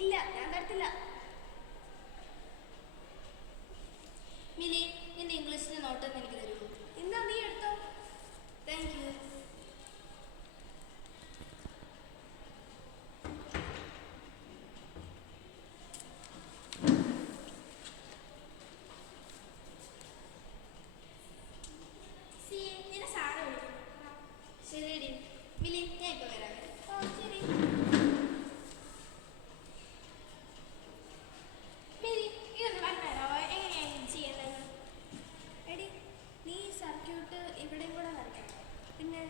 ഇല്ല, ഞാൻ തരത്തില്ല. മിലി, നിന്റെ ഇംഗ്ലീഷിന്റെ നോട്ടൊന്ന് എനിക്ക് തരുമോ? ഇന്നാ നീ എടുത്തോ. Thank you. ശരിയടി മിലി, ഞാൻ ഇപ്പൊ വരാം. ഓ ശരി. മിലി, ഇതൊന്ന് പറഞ്ഞുതരാമോ എങ്ങനെയാണ് ചെയ്യേണ്ടത്? എടി, നീ സർക്യൂട്ട് ഇവിടെയും കൂടെ വരയ്ക്കണം. പിന്നെ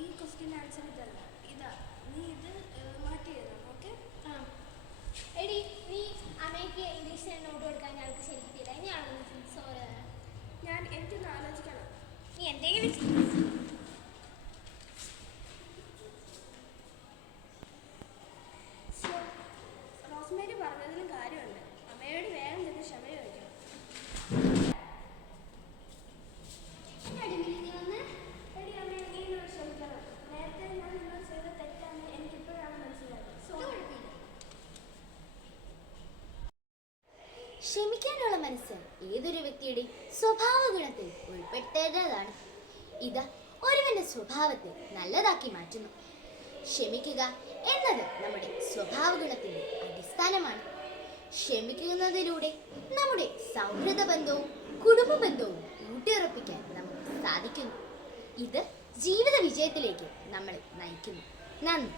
ഈ ക്വസ്റ്റ്യൻ ആൻസർ ഇതല്ല, ഇതാ. നീ ഇത് മാറ്റി എഴുതണം. ഓക്കെ? ആ എടി, നീ അമ്മയ്ക്ക് ഇംഗ്ലീഷിന് നോട്ട് കൊടുക്കാൻ ഞങ്ങൾക്ക് ശരിക്കില്ല. ഇനിയാണോ സോറി തരാം? എനിക്കൊന്ന് ആലോചിക്കണം. നീ എന്തെങ്കിലും റോസ്മേരി പറഞ്ഞതിലും കാര്യമുണ്ട്. അമ്മയോട് വേഗം ചെന്ന് ക്ഷമ ചോദിക്കണം. എടി അമ്മ, നീ എന്നോട് ക്ഷമിക്കണം. നേരത്തെ ഞാൻ നിന്നോട് ചെയ്ത തെറ്റാണ് എനിക്കിപ്പോഴാണ് മനസ്സിലായത്. ക്ഷമിക്കാനുള്ള മനസ്സ് ഏതൊരു വ്യക്തിയുടെ സ്വഭാവ ഗുണത്തിൽ ഉൾപ്പെടുത്തേണ്ടതാണ്. ഇത് ഒരുവന്റെ സ്വഭാവത്തെ നല്ലതാക്കി മാറ്റുന്നു. ക്ഷമിക്കുക എന്നത് നമ്മുടെ സ്വഭാവ ഗുണത്തിന്റെ അടിസ്ഥാനമാണ്. ക്ഷമിക്കുന്നതിലൂടെ നമ്മുടെ സൗഹൃദ ബന്ധവും കുടുംബ ബന്ധവും ഊട്ടിയുറപ്പിക്കാൻ നമുക്ക് സാധിക്കുന്നു. ഇത് ജീവിത വിജയത്തിലേക്ക് നമ്മളെ നയിക്കുന്നു. നന്ദി.